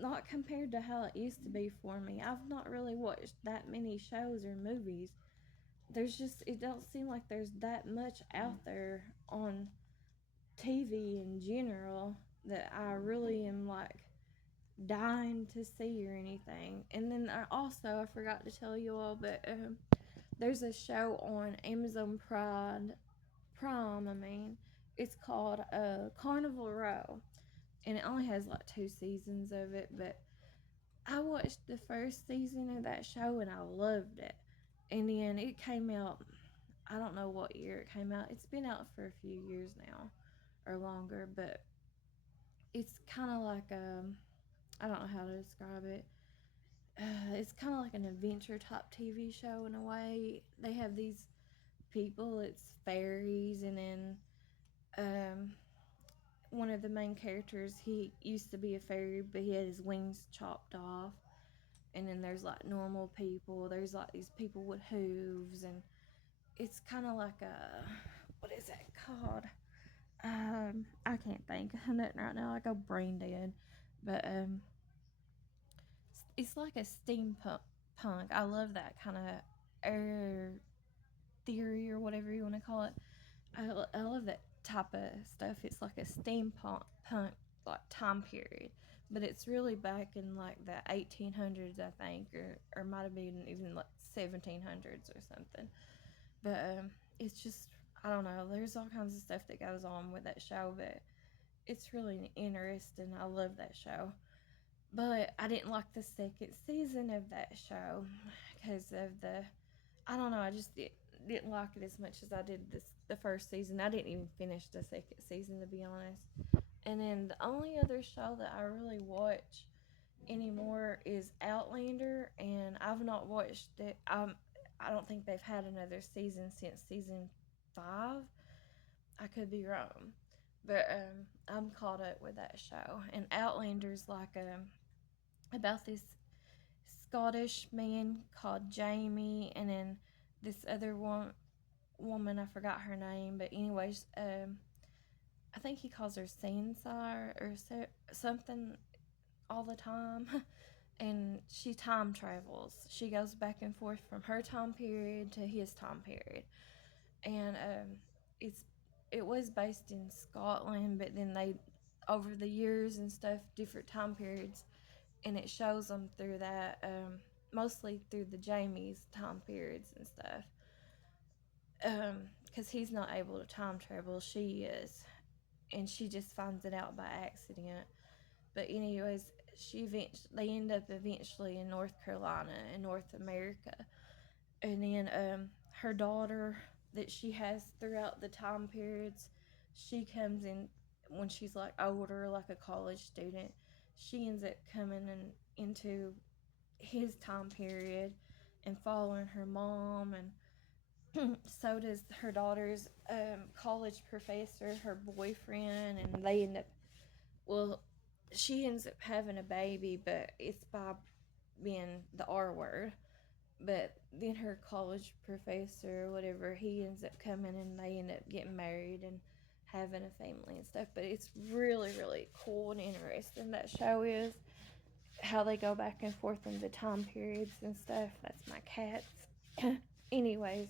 not compared to how it used to be for me. I've not really watched that many shows or movies. It don't seem like there's that much out there on TV in general that I really am like dying to see or anything. And then I forgot to tell you all, but there's a show on Amazon Prime. I mean, it's called Carnival Row, and it only has like 2 seasons of it. But I watched the first season of that show and I loved it. And then it came out, I don't know what year it came out. It's been out for a few years now or longer, but it's kind of like I don't know how to describe it. It's kind of like an adventure type TV show in a way. They have these people, it's fairies, and then um, one of the main characters, he used to be a fairy, but he had his wings chopped off. And then there's like normal people. There's like these people with hooves, and it's kind of like a, what is that called? I can't think of nothing right now. I go brain dead, but it's like a steampunk. Punk. I love that kind of air theory or whatever you want to call it. I love that type of stuff. It's like a steampunk punk like time period, but it's really back in like the 1800s, I think, or might have been even like 1700s or something. But it's just, I don't know. There's all kinds of stuff that goes on with that show, but it's really interesting. I love that show. But I didn't like the second season of that show because of the, I don't know. I just didn't like it as much as I did the first season. I didn't even finish the second season, to be honest. And then the only other show that I really watch anymore is Outlander, and I've not watched it. I don't think they've had another season since season 5. I could be wrong, but I'm caught up with that show. And Outlander's like about this Scottish man called Jamie, and then this other woman, I forgot her name, but anyways, I think he calls her Sansire or something all the time. And she time travels. She goes back and forth from her time period to his time period. And it's it was based in Scotland, but then they, over the years and stuff, different time periods, and it shows them through that, mostly through the Jamie's time periods and stuff. Because he's not able to time travel, she is, and she just finds it out by accident. But anyways, they end up eventually in North Carolina in North America, and then her daughter that she has throughout the time periods, she comes in when she's like older, like a college student. She ends up coming into his time period and following her mom, and so does her daughter's college professor, her boyfriend, and they end up, well, she ends up having a baby, but it's by being the R word. But then her college professor, or whatever, he ends up coming and they end up getting married and having a family and stuff. But it's really, really cool and interesting. That show is how they go back and forth in the time periods and stuff. That's my cats. Anyways,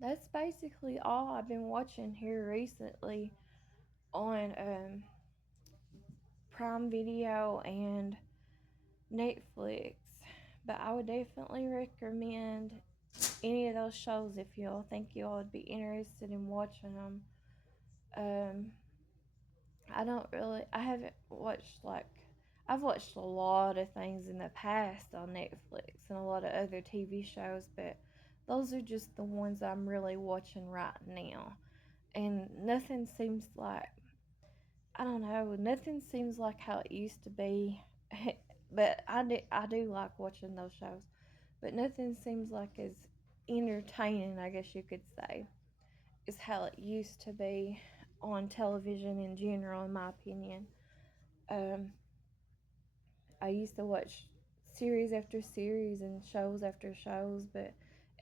that's basically all I've been watching here recently on Prime Video and Netflix. But I would definitely recommend any of those shows if y'all think y'all would be interested in watching them. Um, I haven't watched I've watched a lot of things in the past on Netflix and a lot of other TV shows, but those are just the ones I'm really watching right now. And nothing seems like, I don't know, nothing seems like how it used to be. But I do like watching those shows. But nothing seems like as entertaining, I guess you could say, is how it used to be on television in general, in my opinion. Um, I used to watch series after series and shows after shows, but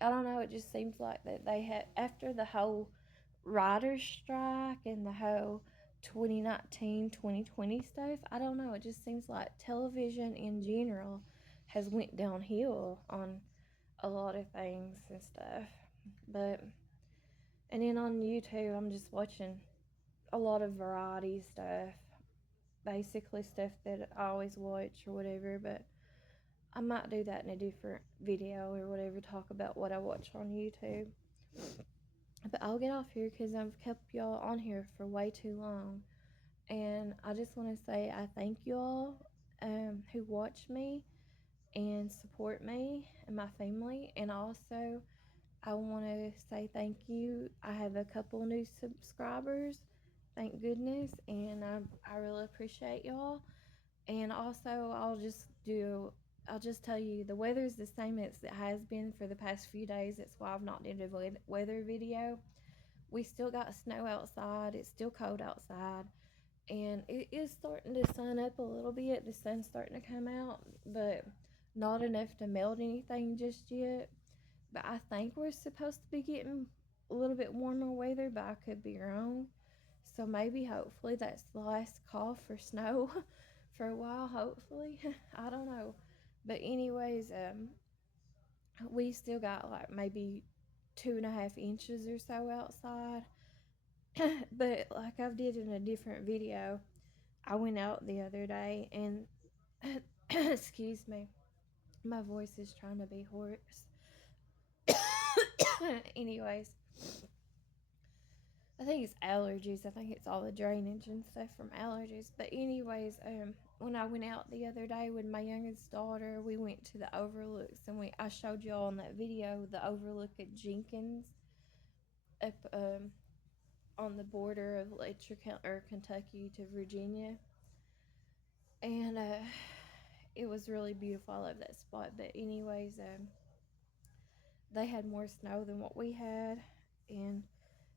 I don't know, it just seems like that they had, after the whole writer's strike and the whole 2019 2020 stuff, I don't know, it just seems like television in general has went downhill on a lot of things and stuff. But, and then on YouTube, I'm just watching a lot of variety stuff, basically stuff that I always watch or whatever. But I might do that in a different video or whatever, talk about what I watch on YouTube. But I'll get off here because I've kept y'all on here for way too long. And I just want to say I thank y'all who watch me and support me and my family. And also, I want to say thank you. I have a couple new subscribers, thank goodness, and I really appreciate y'all. And also, I'll just tell you the weather's the same as it has been for the past few days. That's why I've not done a weather video. We still got snow outside. It's still cold outside, and it is starting to sun up a little bit. The sun's starting to come out, but not enough to melt anything just yet. But I think we're supposed to be getting a little bit warmer weather, but I could be wrong. So maybe, hopefully, that's the last call for snow for a while. Hopefully, I don't know. But anyways, we still got like maybe 2.5 inches or so outside. But like I did in a different video, I went out the other day and excuse me, my voice is trying to be hoarse. Anyways, I think it's allergies. I think it's all the drainage and stuff from allergies. But anyways, when I went out the other day with my youngest daughter, we went to the overlooks, and I showed y'all in that video the overlook at Jenkins up on the border of Kentucky to Virginia, and it was really beautiful. I love that spot. But anyways, they had more snow than what we had, and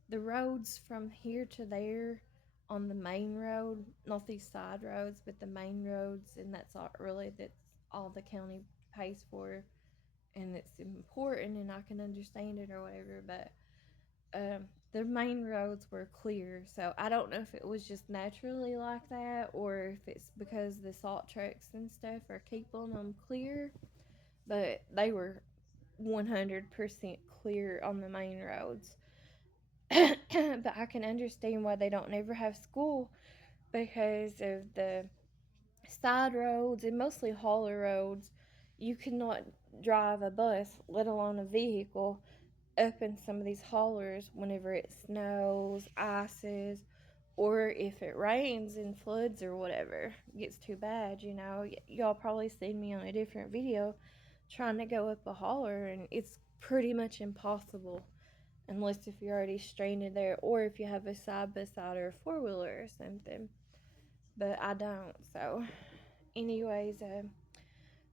the roads from here to there on the main road, not these side roads, but the main roads, and that's all the county pays for, and it's important, and I can understand it or whatever. But the main roads were clear, so I don't know if it was just naturally like that, or if it's because the salt trucks and stuff are keeping them clear. But they were 100% clear on the main roads. But I can understand why they don't never have school, because of the side roads and mostly hauler roads. You cannot drive a bus, let alone a vehicle, up in some of these haulers whenever it snows, ices, or if it rains and floods or whatever. It gets too bad, you know. Y'all probably seen me on a different video trying to go up a hauler, and it's pretty much impossible unless if you're already stranded there, or if you have a side by side or a four wheeler or something. But I don't. So, anyways,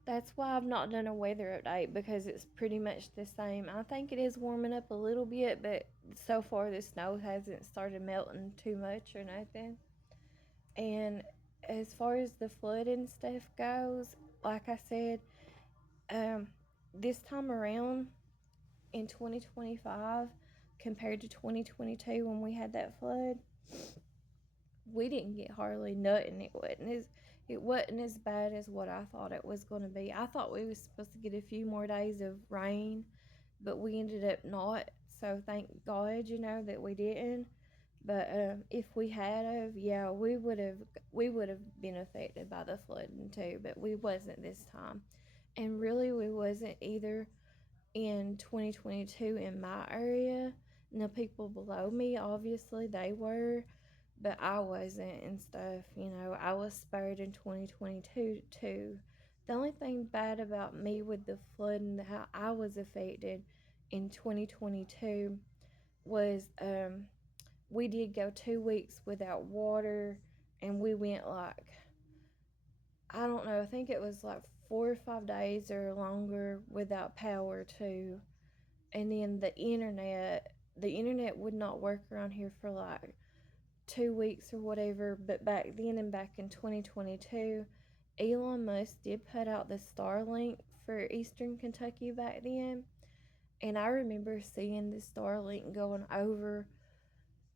that's why I've not done a weather update, because it's pretty much the same. I think it is warming up a little bit, but so far the snow hasn't started melting too much or nothing. And as far as the flooding stuff goes, like I said, um, this time around in 2025 compared to 2022 when we had that flood, we didn't get hardly nothing. It wasn't as bad as what I thought it was going to be. I thought we was supposed to get a few more days of rain, but we ended up not. So thank God, that we didn't. But if we had of, yeah, we would have been affected by the flooding too. But we wasn't this time, and really we wasn't either in 2022 in my area. Now, people below me, obviously, they were, but I wasn't and stuff. I was spared in 2022 too. The only thing bad about me with the flood and how I was affected in 2022 was we did go 2 weeks without water, and we went like, I don't know, I think it was like 4 or 5 days or longer without power too. And then the internet would not work around here for like 2 weeks or whatever. But back then, and back in 2022, Elon Musk did put out the Starlink for Eastern Kentucky back then, and I remember seeing the Starlink going over.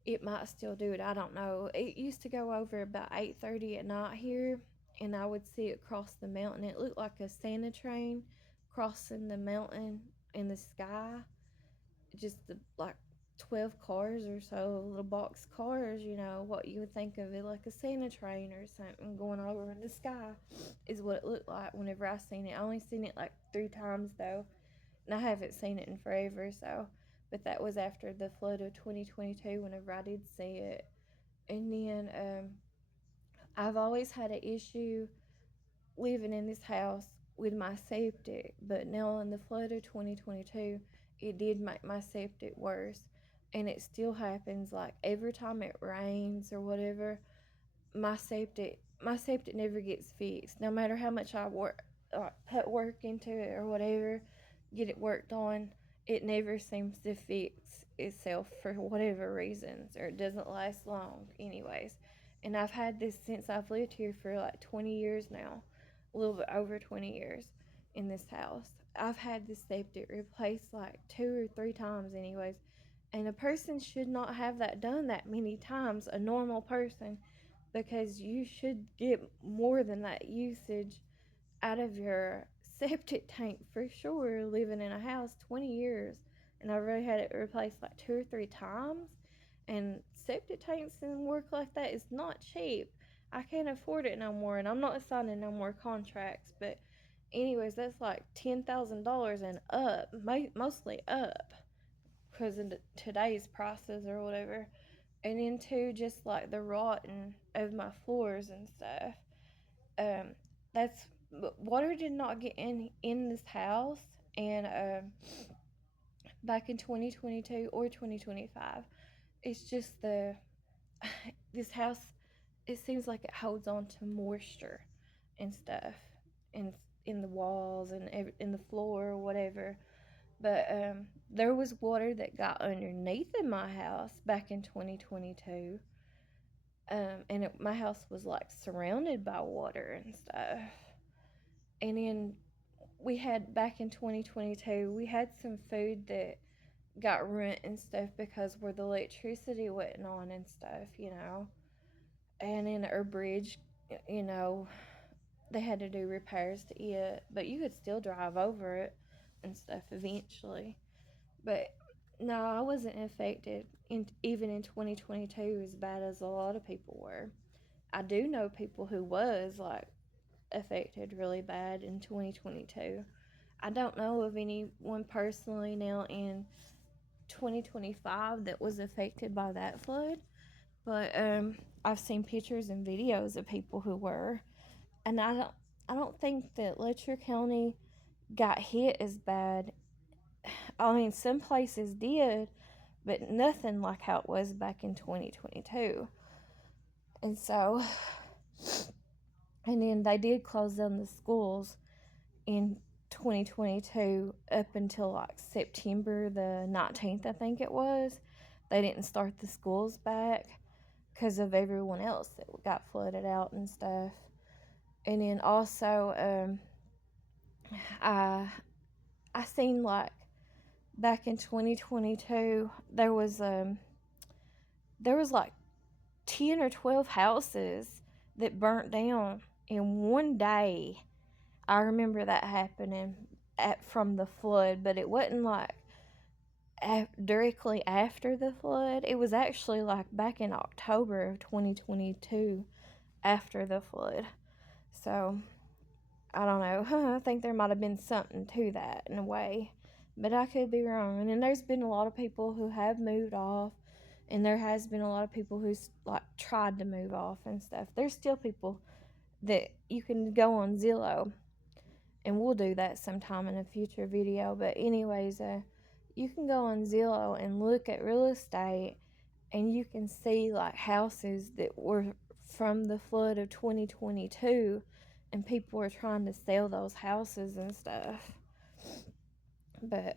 It might still do it, I don't know. It used to go over about 8:30 at night here, and I would see it cross the mountain. It looked like a Santa train crossing the mountain in the sky, just like 12 cars or so, little box cars, what you would think of it like a Santa train or something going over in the sky, is what it looked like whenever I seen it. I only seen it like 3 times though, and I haven't seen it in forever. So, but that was after the flood of 2022 whenever I did see it. And then I've always had an issue living in this house with my septic, but now in the flood of 2022, it did make my septic worse. And it still happens, like every time it rains or whatever, my septic never gets fixed. No matter how much I work, put work into it or whatever, get it worked on, it never seems to fix itself for whatever reasons, or it doesn't last long, anyways. And I've had this since I've lived here for like 20 years now, a little bit over 20 years in this house. I've had this septic replaced like 2 or 3 times, anyways. And a person should not have that done that many times, a normal person, because you should get more than that usage out of your septic tank for sure, living in a house 20 years. And I've already had it replaced like 2 or 3 times. And septic tanks and work like that is not cheap. I can't afford it no more, and I'm not signing no more contracts. But, anyways, that's like $10,000 and up, mostly up, because of today's prices or whatever, and into just like the rotten of my floors and stuff. Um, that's but water did not get in this house, and back in 2022 or 2025, it's just the this house. It seems like it holds on to moisture and stuff, in in the walls and in the floor or whatever. But there was water that got underneath in my house back in 2022. And my house was like surrounded by water and stuff. And then we had back in 2022, we had some food that got ruined and stuff because where the electricity went on and stuff. And in our bridge, you know, they had to do repairs to it, but you could still drive over it and stuff eventually. But no, I wasn't affected even in 2022 as bad as a lot of people were. I do know people who was like affected really bad in 2022. I don't know of anyone personally now in 2025 that was affected by that flood, but I've seen pictures and videos of people who were, and I don't think that Letcher County got hit as bad. I mean, some places did, but nothing like how it was back in 2022. And so, and then they did close down the schools in 2022 up until like September the 19th, I think it was. They didn't start the schools back because of everyone else that got flooded out and stuff. And then also, I I seen like back in 2022 there was like 10 or 12 houses that burnt down in one day. I remember that happening from the flood, but it wasn't like directly after the flood. It was actually like back in October of 2022 after the flood. So, I don't know. I think there might have been something to that in a way, but I could be wrong. And then there's been a lot of people who have moved off, and there has been a lot of people who's like tried to move off and stuff. There's still people that you can go on Zillow, and we'll do that sometime in a future video. But anyways, you can go on Zillow and look at real estate, and you can see like houses that were from the flood of 2022, and people are trying to sell those houses and stuff. But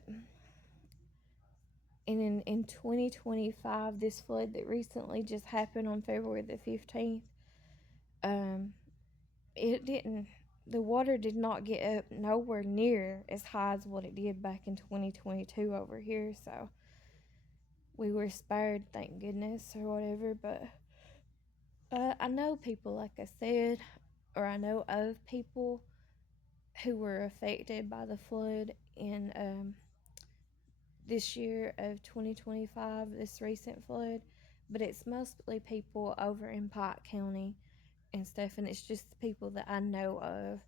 in 2025, this flood that recently just happened on February the 15th, um, it didn't, the water did not get up nowhere near as high as what it did back in 2022 over here. So we were spared, thank goodness, or whatever. But I know people, like I said, or I know of people who were affected by the flood in this year of 2025, this recent flood. But it's mostly people over in Pike County and stuff, and it's just the people that I know of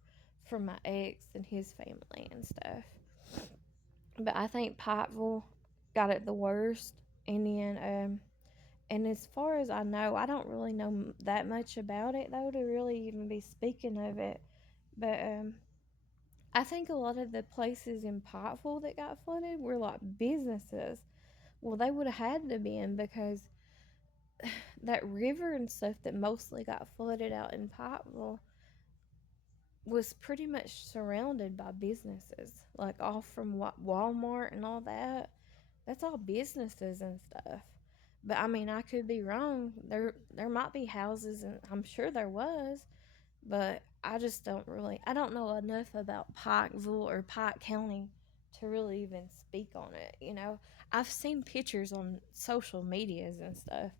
from my ex and his family and stuff. But I think Pikeville got it the worst, and then and as far as I know, I don't really know that much about it though to really even be speaking of it. But I think a lot of the places in Pikeville that got flooded were like businesses. Well, they would have had to be in because that river and stuff that mostly got flooded out in Pikeville was pretty much surrounded by businesses, like off from Walmart and all that. That's all businesses and stuff. But I mean, I could be wrong. There might be houses, and I'm sure there was, but I just don't really. I don't know enough about Pikeville or Pike County to really even speak on it. I've seen pictures on social medias and stuff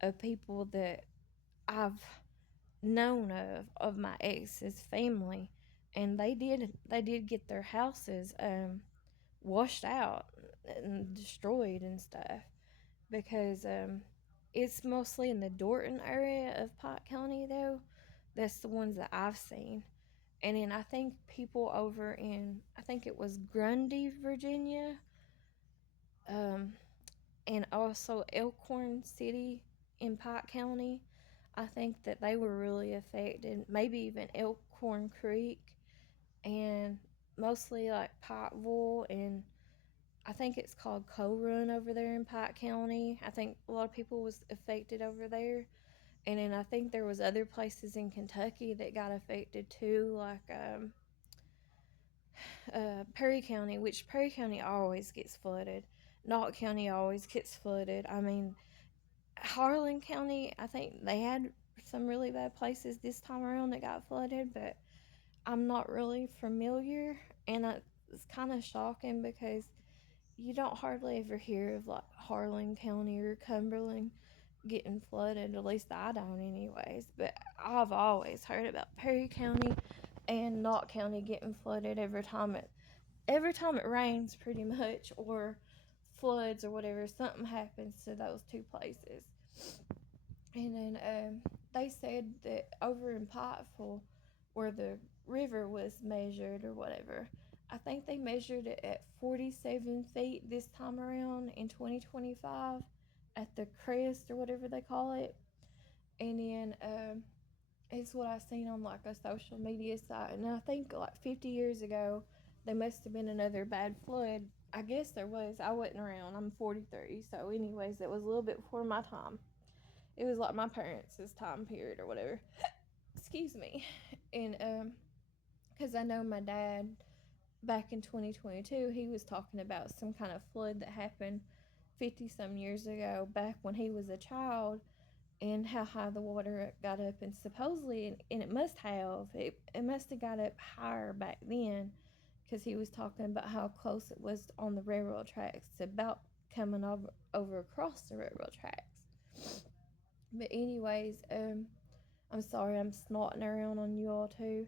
of people that I've known of my ex's family, and they did get their houses washed out and destroyed and stuff because it's mostly in the Dorton area of Pike County though. That's the ones that I've seen. And then I think people over in I think it was Grundy, Virginia, um, and also Elkhorn City in Pike County. I think that they were really affected. Maybe even Elkhorn Creek and mostly like Pikeville and I think it's called Coal Run over there in Pike County. I think a lot of people was affected over there. And then I think there was other places in Kentucky that got affected too, like Perry County, which Perry County always gets flooded. Knott County always gets flooded. I mean, Harlan County, I think they had some really bad places this time around that got flooded, but I'm not really familiar. And it's kind of shocking because you don't hardly ever hear of like Harlan County or Cumberland getting flooded. At least I don't, anyways. But I've always heard about Perry County and Knott County getting flooded every time it rains, pretty much, or floods or whatever. Something happens to those two places. And then they said that over in Pikeville, where the river was measured or whatever, I think they measured it at 47 feet this time around in 2025 at the crest or whatever they call it. And then it's what I seen on like a social media site. And I think like 50 years ago, there must have been another bad flood. I guess there was. I wasn't around. I'm 43. So, anyways, it was a little bit before my time. It was like my parents' time period or whatever. Excuse me. And because I know my dad back in 2022, he was talking about some kind of flood that happened 50 some years ago, back when he was a child, and how high the water got up. And supposedly, and it must have got up higher back then, because he was talking about how close it was on the railroad tracks, about coming over across the railroad tracks. But anyways, I'm sorry I'm snotting around on you all too.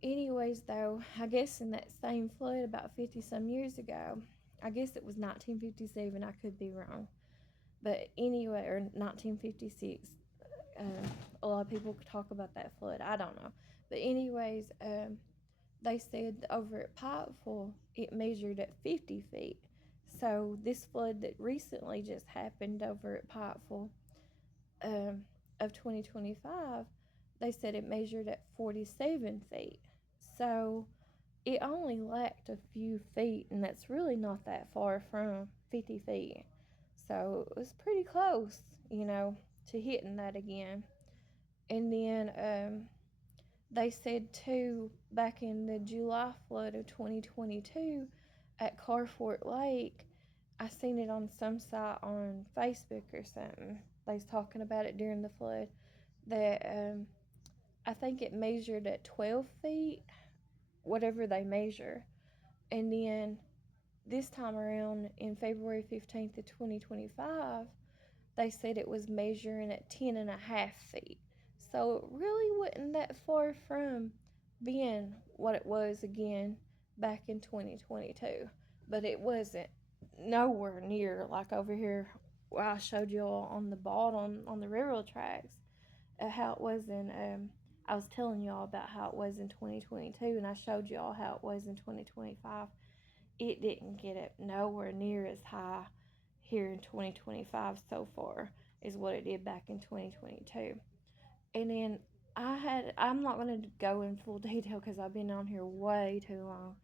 Anyways, though, I guess in that same flood about 50 some years ago, I guess it was 1957, I could be wrong. But anyway, or 1956, a lot of people talk about that flood. I don't know. But, anyways, they said over at Pikeville, it measured at 50 feet. So, this flood that recently just happened over at Pikeville, um, of 2025, they said it measured at 47 feet. So it only lacked a few feet, and that's really not that far from 50 feet. So it was pretty close, to hitting that again. And then they said too, back in the July flood of 2022 at Carfort Lake, I seen it on some site on Facebook or something. They was talking about it during the flood that I think it measured at 12 feet, whatever they measure. And then this time around in February 15th of 2025, they said it was measuring at 10.5 feet. So it really wasn't that far from being what it was again back in 2022. But it wasn't nowhere near like over here where I showed you all on the bottom on the railroad tracks how it was in I was telling you all about how it was in 2022, and I showed you all how it was in 2025. It didn't get up nowhere near as high here in 2025 so far as what it did back in 2022. And then I'm not going to go in full detail because I've been on here way too long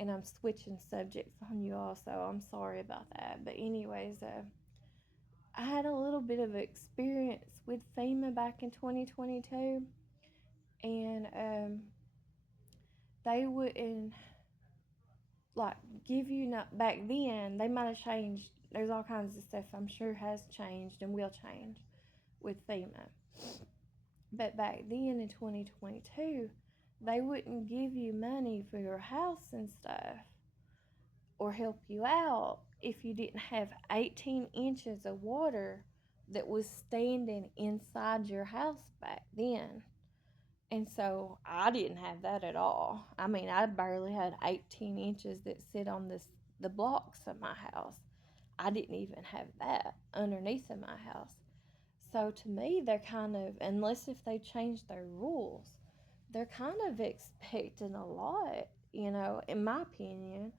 and I'm switching subjects on you all, so I'm sorry about that. But, anyways, I had a little bit of experience with FEMA back in 2022, and they wouldn't like give you not back then. They might have changed. There's all kinds of stuff I'm sure has changed and will change with FEMA. But back then in 2022, they wouldn't give you money for your house and stuff or help you out if you didn't have 18 inches of water that was standing inside your house back then. And so I didn't have that at all. I mean, I barely had 18 inches that sit on the blocks of my house. I didn't even have that underneath of my house. So to me, they're kind of, unless if they change their rules, they're kind of expecting a lot, in my opinion,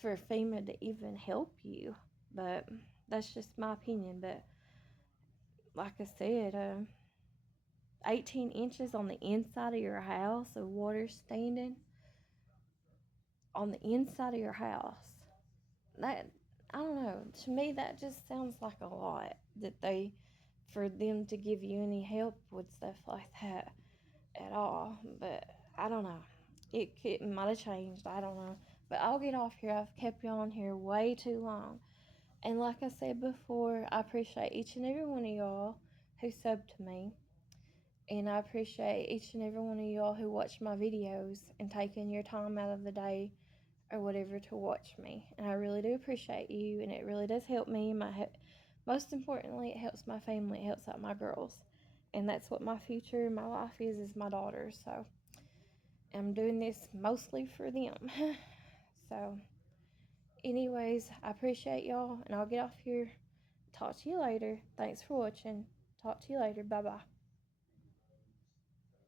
for FEMA to even help you. But that's just my opinion. But like I said, 18 inches on the inside of your house of water standing on the inside of your house. That, I don't know. To me, that just sounds like a lot for them to give you any help with stuff like that at all. But I don't know. It might have changed. I don't know. But I'll get off here. I've kept you on here way too long. And like I said before, I appreciate each and every one of y'all who subbed to me. And I appreciate each and every one of y'all who watch my videos and taking your time out of the day or whatever to watch me. And I really do appreciate you, and it really does help me. Most importantly, it helps my family. It helps out my girls. And that's what my future, my life is my daughters. So I'm doing this mostly for them. So, anyways, I appreciate y'all, and I'll get off here. Talk to you later. Thanks for watching. Talk to you later. Bye bye.